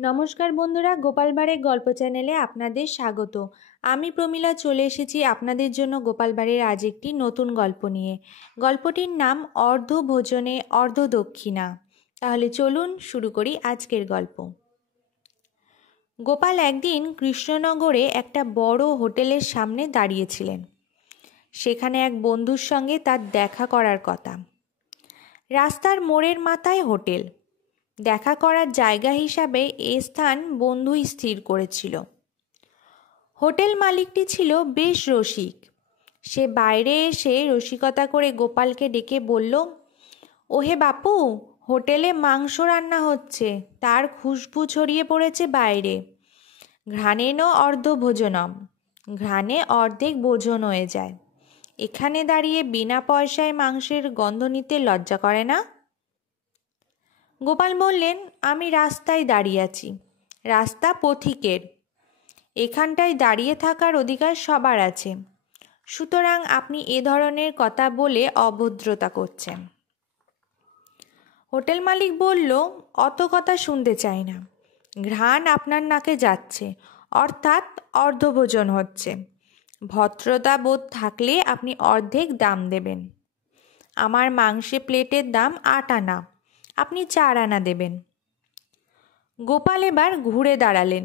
নমস্কার বন্ধুরা, গোপাল ভাঁড়ের গল্প চ্যানেলে আপনাদের স্বাগত। আমি প্রমীলা চলে এসেছি আপনাদের জন্য গোপাল ভাঁড়ের আজ একটি নতুন গল্প নিয়ে। গল্পটির নাম অর্ধভোজনে অর্ধদক্ষিণা। তাহলে চলুন শুরু করি আজকের গল্প। গোপাল একদিন কৃষ্ণনগরে একটা বড় হোটেলের সামনে দাঁড়িয়েছিলেন। সেখানে এক বন্ধুর সঙ্গে তার দেখা করার কথা। রাস্তার মোড়ের মাথায় হোটেল। দেখা করার জায়গা হিসাবে এ স্থান বন্ধুই স্থির করেছিল। হোটেল মালিকটি ছিল বেশ রসিক। সে বাইরে এসে রসিকতা করে গোপালকে ডেকে বলল, ওহে বাপু, হোটেলে মাংস রান্না হচ্ছে, তার খুশবু ছড়িয়ে পড়েছে বাইরে। ঘ্রাণেন অর্ধভোজনম, ঘ্রাণে অর্ধেক ভোজন হয়ে যায়। এখানে দাঁড়িয়ে বিনা পয়সায় মাংসের গন্ধ নিতে লজ্জা করে না? গোপাল বললেন, আমি রাস্তায় দাঁড়িয়ে আছি, রাস্তা পথিকের, এখানটায় দাঁড়িয়ে থাকার অধিকার সবার আছে, সুতরাং আপনি এ ধরনের কথা বলে অভদ্রতা করছেন। হোটেল মালিক বলল, অত কথা শুনতে চাই না। ঘ্রাণ আপনার নাকে যাচ্ছে, অর্থাৎ অর্ধভোজন হচ্ছে। ভদ্রতা বোধ থাকলে আপনি অর্ধেক দাম দেবেন। আমার মাংসে প্লেটের দাম 8 আনা, আপনি 4 আনা দেবেন। গোপাল এবার ঘুরে দাঁড়ালেন।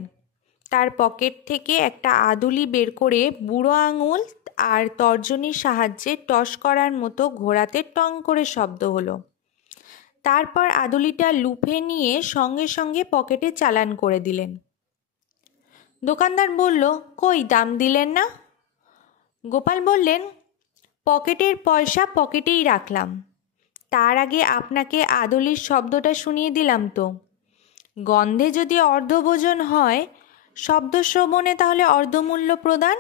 তার পকেট থেকে একটা আদুলি বের করে বুড়ো আঙুল আর তর্জনীর সাহায্যে টস করার মতো ঘোরাতে টং করে শব্দ হলো। তারপর আদুলিটা লুফে নিয়ে সঙ্গে সঙ্গে পকেটে চালান করে দিলেন। দোকানদার বলল, কই দাম দিলেন না? গোপাল বললেন, পকেটের পয়সা পকেটেই রাখলাম, তার আগে আপনাকে আদুলির শব্দটা শুনিয়ে দিলাম তো। গন্ধে যদি অর্ধভোজন হয়, শব্দ শ্রবণে তাহলে অর্ধমূল্য প্রদান।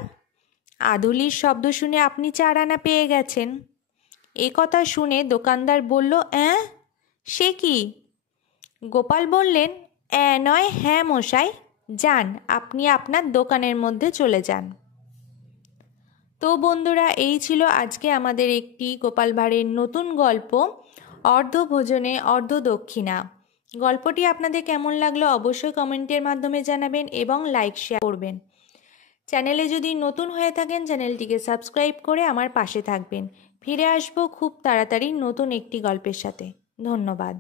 আদুলির শব্দ শুনে আপনি 4 আনা পেয়ে গেছেন। এ কথা শুনে দোকানদার বলল, সে কি? গোপাল বললেন, নয়, হ্যাঁ মশাই, যান, আপনি আপনার দোকানের মধ্যে চলে যান। তো বন্ধুরা, এই ছিল আজকে আমাদের একটি গোপাল ভাঁড়ের নতুন গল্প, অর্ধভোজনে অর্ধদক্ষিণা। গল্পটি আপনাদের কেমন লাগলো অবশ্যই কমেন্টের মাধ্যমে জানাবেন এবং লাইক শেয়ার করবেন। চ্যানেলে যদি নতুন হয়ে থাকেন চ্যানেলটিকে সাবস্ক্রাইব করে আমার পাশে থাকবেন। ফিরে আসবো খুব তাড়াতাড়ি নতুন একটি গল্পের সাথে। ধন্যবাদ।